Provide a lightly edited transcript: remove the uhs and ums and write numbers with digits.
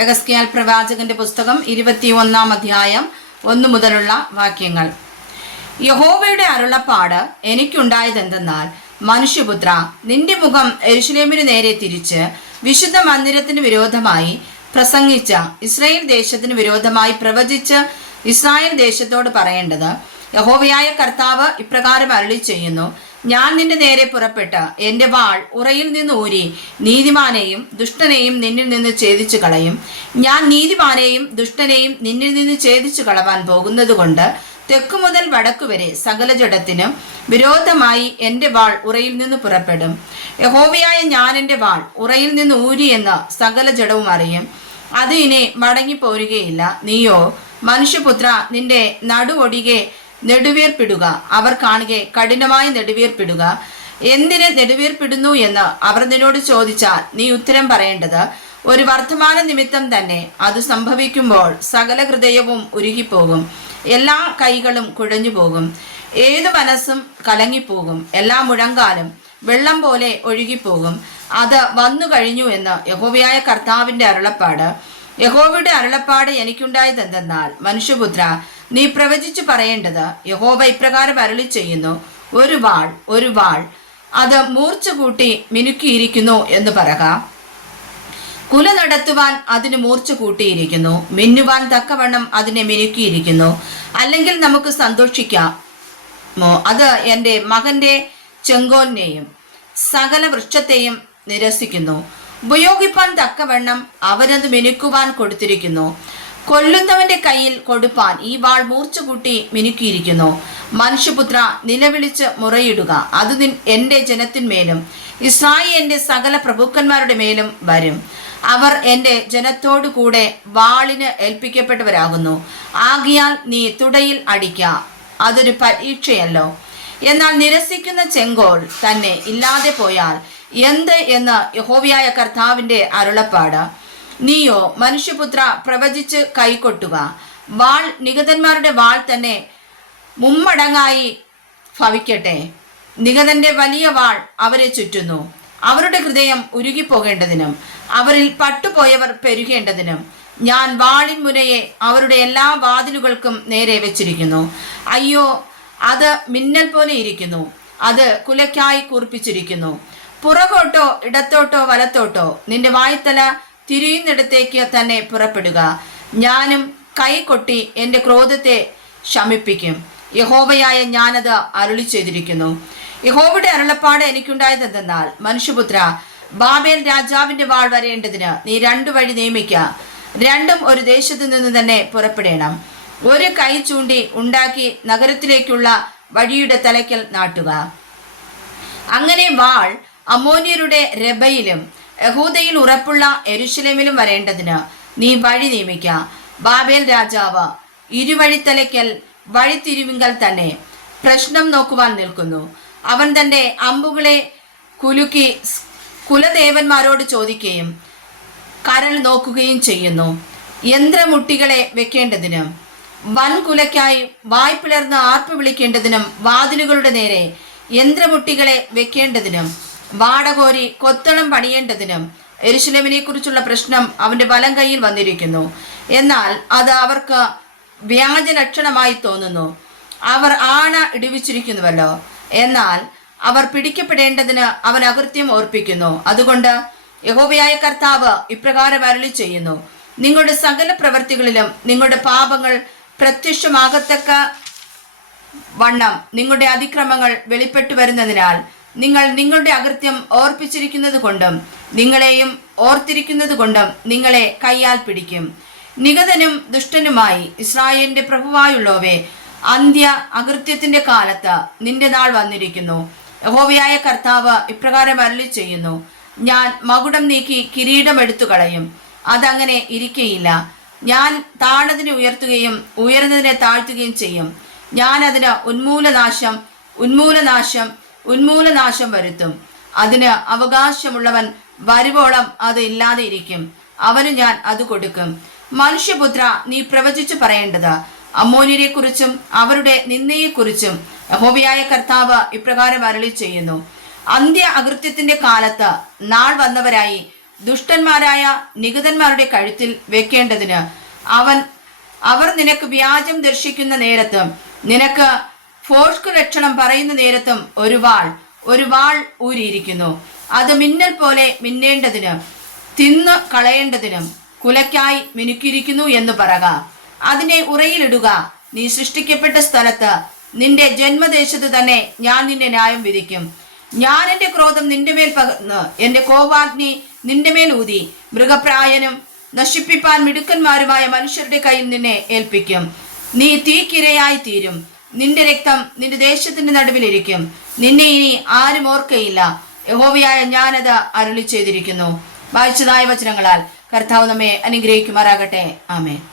യെഹെസ്കേൽ പ്രവാചകന്റെ പുസ്തകം 21 അധ്യായം 1 മുതലുള്ള വാക്യങ്ങൾ. യഹോവയുടെ അരുളപ്പാട് എനിക്കുണ്ടായതെന്തെന്നാൽ, മനുഷ്യപുത്ര, നിന്റെ മുഖം യെരൂശലേമിനു നേരെ തിരിച്ച് വിശുദ്ധ മന്ദിരത്തിന് വിരോധമായി പ്രസംഗിച്ച ഇസ്രായേൽ ദേശത്തിന് വിരോധമായി പ്രവചിച്ച് ഇസ്രായേൽ ദേശത്തോട് പറയേണ്ടത്, യഹോവയായ കർത്താവ് ഇപ്രകാരം അരുളി ചെയ്യുന്നു: ഞാൻ നിന്റെ നേരെ പുറപ്പെട്ട് എന്റെ വാൾ ഉറയിൽ നിന്ന് ഊരി നീതിമാനെയും ദുഷ്ടനെയും നിന്നിൽ നിന്ന് ഛേദിച്ചു കളയും. ഞാൻ നീതിമാനെയും ദുഷ്ടനെയും നിന്നിൽ നിന്ന് ഛേദിച്ചു കളവാൻ പോകുന്നത് കൊണ്ട് തെക്കു മുതൽ വടക്കു വരെ സകല ജഡത്തിനും വിരോധമായി എന്റെ വാൾ ഉറയിൽ നിന്ന് പുറപ്പെടും. യഹോവയായ ഞാൻ എന്റെ വാൾ ഉറയിൽ നിന്ന് ഊരി എന്ന് സകല ജഡവും അറിയും. അത് ഇനി മടങ്ങിപ്പോരുകയില്ല. നീയോ മനുഷ്യപുത്ര, നിന്റെ നടുവൊടികെ നെടുവീർപ്പിടുക. അവർ കാണുക കഠിനമായി നെടുവീർപ്പിടുക. എന്തിന് നെടുവീർപ്പിടുന്നു എന്ന് അവർ നിന്നോട് ചോദിച്ചാൽ നീ ഉത്തരം പറയേണ്ടത്, ഒരു വർത്തമാന നിമിത്തം തന്നെ അത് സംഭവിക്കുമ്പോൾ സകല ഹൃദയവും ഉരുകിപ്പോകും, എല്ലാ കൈകളും കുഴഞ്ഞു പോകും, ഏതു മനസ്സും കലങ്ങിപ്പോകും, എല്ലാ മുഴങ്കാലും വെള്ളം പോലെ ഒഴുകിപ്പോകും. അത് വന്നു കഴിഞ്ഞു എന്ന് യഹോവയായ കർത്താവിന്റെ അരുളപ്പാട്. യഹോവയുടെ അരുളപ്പാട് എനിക്കുണ്ടായതെന്തെന്നാൽ, മനുഷ്യപുത്ര, നീ പ്രവചിച്ചു പറയേണ്ടത്, യഹോവ ഇപ്രകാരം അരുളി ചെയ്യുന്നു: ഒരു വാൾ അത് മൂർച്ച കൂട്ടി മിനുക്കിയിരിക്കുന്നു എന്ന് പറക. കുല നടത്തുവാൻ അതിന് മൂർച്ച കൂട്ടിയിരിക്കുന്നു, മിന്നുവാൻ തക്കവണ്ണം അതിനെ മിനുക്കിയിരിക്കുന്നു. അല്ലെങ്കിൽ നമുക്ക് സന്തോഷിക്കാമോ? അത് എൻ്റെ മകന്റെ ചെങ്കോലിനെയും സകല വൃക്ഷത്തെയും നിരസിക്കുന്നു. ഉപയോഗിപ്പാൻ തക്കവണ്ണം അവനത് മിനുക്കുവാൻ കൊടുത്തിരിക്കുന്നു. കൊല്ലുന്നവന്റെ കയ്യിൽ കൊടുപ്പാൻ ഈ വാൾ മൂർച്ച കൂട്ടി മിനുക്കിയിരിക്കുന്നു. മനുഷ്യപുത്ര, നിലവിളിച്ച് മുറയിടുക. അത് എൻ്റെ ജനത്തിന്മേലും ഇസ്രായേലിന്റെ സകല പ്രഭുക്കന്മാരുടെ മേലും വരും. അവർ എൻ്റെ ജനത്തോടു കൂടെ വാളിന് ഏൽപ്പിക്കപ്പെട്ടവരാകുന്നു. ആകിയാൽ നീ തുടയിൽ അടിക്ക, അതൊരു പരീക്ഷയല്ലോ. എന്നാൽ നിരസിക്കുന്ന ചെങ്കോൽ തന്നെ ഇല്ലാതെ പോയാൽ എന്ത് എന്ന് യഹോവയായ കർത്താവിന്റെ അരുളപ്പാട്. നീയോ മനുഷ്യപുത്ര, പ്രവചിച്ച് കൈകൊട്ടുക. വാൾ നിഗതന്മാരുടെ വാൾ തന്നെ മുമ്മടങ്ങായി ഭവിക്കട്ടെ. നിഗതന്റെ വലിയ വാൾ അവരെ ചുറ്റുന്നു. അവരുടെ ഹൃദയം ഉരുകിപ്പോകേണ്ടതിനും അവരിൽ പട്ടുപോയവർ പെരുകേണ്ടതിനും ഞാൻ വാളിൻ മുനയെ അവരുടെ എല്ലാ വാതിലുകൾക്കും നേരെ വെച്ചിരിക്കുന്നു. അയ്യോ, അത് മിന്നൽ പോലെ ഇരിക്കുന്നു, അത് കുലയ്ക്കായി കൂർപ്പിച്ചിരിക്കുന്നു. പുറകോട്ടോ ഇടത്തോട്ടോ വലത്തോട്ടോ നിന്റെ വായ്ത്തല തിരിയുന്നിടത്തേക്ക് തന്നെ പുറപ്പെടുക. ഞാനും കൈ കൊട്ടി എൻ്റെ ക്രോധത്തെ ശമിപ്പിക്കും. യഹോവയായ ഞാനത് അരുളി ചെയ്തിരിക്കുന്നു. യഹോവയുടെ അരുളപ്പാട് എനിക്കുണ്ടായതെന്തെന്നാൽ, മനുഷ്യപുത്ര, ബാബേൽ രാജാവിന്റെ വാൾ വരേണ്ടതിന് നീ 2 വഴി നിയമിക്ക. രണ്ടും ഒരു ദേശത്തു നിന്ന് തന്നെ പുറപ്പെടണം. ഒരു കൈ ചൂണ്ടി ഉണ്ടാക്കി നഗരത്തിലേക്കുള്ള വഴിയുടെ തലയ്ക്കൽ നാട്ടുക. അങ്ങനെ വാൾ അമ്മോന്യരുടെ രബയിലും യഹൂദയിൽ ഉറപ്പുള്ള യെരൂശലേമിലും വരേണ്ടതിന് നീ വഴി നിയമിക്ക. ബാബേൽ രാജാവ് ഇരുവഴിത്തലയ്ക്കൽ വഴിത്തിരിവിങ്കൽ തന്നെ പ്രശ്നം നോക്കുവാൻ നിൽക്കുന്നു. അവൻ തന്റെ അമ്പുകളെ കുലുക്കി കുലദേവന്മാരോട് ചോദിക്കുകയും കരൾ നോക്കുകയും ചെയ്യുന്നു. യന്ത്രമുട്ടികളെ വെക്കേണ്ടതിനും വൻകുലയ്ക്കായി വായ്പിളർന്ന് ആർപ്പ് വിളിക്കേണ്ടതിനും വാതിലുകളുടെ നേരെ യന്ത്രമുട്ടികളെ വെക്കേണ്ടതിനും വാടകോരി കൊത്തളം പണിയേണ്ടതിനും യെരൂശലേമിനെ കുറിച്ചുള്ള പ്രശ്നം അവന്റെ വലം കൈയിൽ വന്നിരിക്കുന്നു. എന്നാൽ അത് അവർക്ക് വ്യാജലക്ഷണമായി തോന്നുന്നു. അവർ ആണ ഇടിവിച്ചിരിക്കുന്നുവല്ലോ. എന്നാൽ അവർ പിടിക്കപ്പെടേണ്ടതിന് അവൻ അകൃത്യം ഓർപ്പിക്കുന്നു. അതുകൊണ്ട് യഹോവയായ കർത്താവ് ഇപ്രകാരം അരുളി ചെയ്യുന്നു: നിങ്ങളുടെ സകല പ്രവൃത്തികളിലും നിങ്ങളുടെ പാപങ്ങൾ പ്രത്യക്ഷമാകത്തക്ക വണ്ണം നിങ്ങളുടെ അതിക്രമങ്ങൾ വെളിപ്പെട്ടു വരുന്നതിനാൽ നിങ്ങൾ നിങ്ങളുടെ അകൃത്യം ഓർപ്പിച്ചിരിക്കുന്നത് കൊണ്ടും നിങ്ങളെയും ഓർത്തിരിക്കുന്നത് കൊണ്ടും നിങ്ങളെ കയ്യാൽ പിടിക്കും. നിഗതനും ദുഷ്ടനുമായി ഇസ്രായേലിന്റെ പ്രഭുവായുള്ളവേ, അന്ത്യ അകൃത്യത്തിന്റെ കാലത്ത് നിന്റെ നാൾ വന്നിരിക്കുന്നു. യഹോവയായ കർത്താവ് ഇപ്രകാരം അരുളി ചെയ്യുന്നു: ഞാൻ മകുടം നീക്കി കിരീടം എടുത്തു കളയും. അതങ്ങനെ ഇരിക്കയില്ല. ഞാൻ താണതിനെ ഉയർത്തുകയും ഉയർന്നതിനെ താഴ്ത്തുകയും ചെയ്യും. ഞാൻ അതിന് ഉന്മൂലനാശം വരുത്തും. അതിന് അവകാശമുള്ളവൻ വരുവോളം അത് ഇല്ലാതെ ഇരിക്കും. അവന് ഞാൻ അത് കൊടുക്കും. മനുഷ്യപുത്ര, നീ പ്രവചിച്ചു പറയേണ്ടത്, അമ്മോന്യരെ കുറിച്ചും അവരുടെ നിന്ദയെക്കുറിച്ചും യഹോവയായ കർത്താവ് ഇപ്രകാരം അരുളി ചെയ്യുന്നു: അന്ത്യ അകൃത്യത്തിന്റെ കാലത്ത് നാൾ വന്നവരായി ദുഷ്ടന്മാരായ നിഗതന്മാരുടെ കഴുത്തിൽ വെക്കേണ്ടതിന് അവർ നിനക്ക് വ്യാജം ദർശിക്കുന്ന നേരത്തും നിനക്ക് ഫോഷ്ക് ലക്ഷണം പറയുന്ന നേരത്തും ഒരു വാൾ ഊരിയിരിക്കുന്നു. അത് മിന്നൽ പോലെ മിന്നേണ്ടതിനും തിന്നു കളയേണ്ടതിനും കുലയ്ക്കായി മിനുക്കിയിരിക്കുന്നു എന്ന് പറക. അതിനെ ഉറയിലിടുക. നീ സൃഷ്ടിക്കപ്പെട്ട സ്ഥലത്ത് നിന്റെ ജന്മദേശത്ത് തന്നെ ഞാൻ നിന്റെ ന്യായം വിധിക്കും. ഞാൻ എന്റെ ക്രോധം നിന്റെ മേൽ പകർന്ന് എന്റെ കോപാഗ്നി നിന്റെ മേൽ ഊതി മൃഗപ്രായനും നശിപ്പിപ്പാൻ മിടുക്കന്മാരുമായ മനുഷ്യരുടെ കയ്യിൽ നിന്നെ ഏൽപ്പിക്കും. നീ തീക്കിരയായി തീരും. നിന്റെ രക്തം നിന്റെ ദേശത്തിന്റെ നടുവിലിരിക്കും. നിന്നെ ഇനി ആരും ഓർക്കയില്ല. യഹോവയായ ഞാനത് അരുളി ചെയ്തിരിക്കുന്നു. വായിച്ചതായ വചനങ്ങളാൽ കർത്താവ് നമ്മെ അനുഗ്രഹിക്കുമാറാകട്ടെ. ആമേൻ.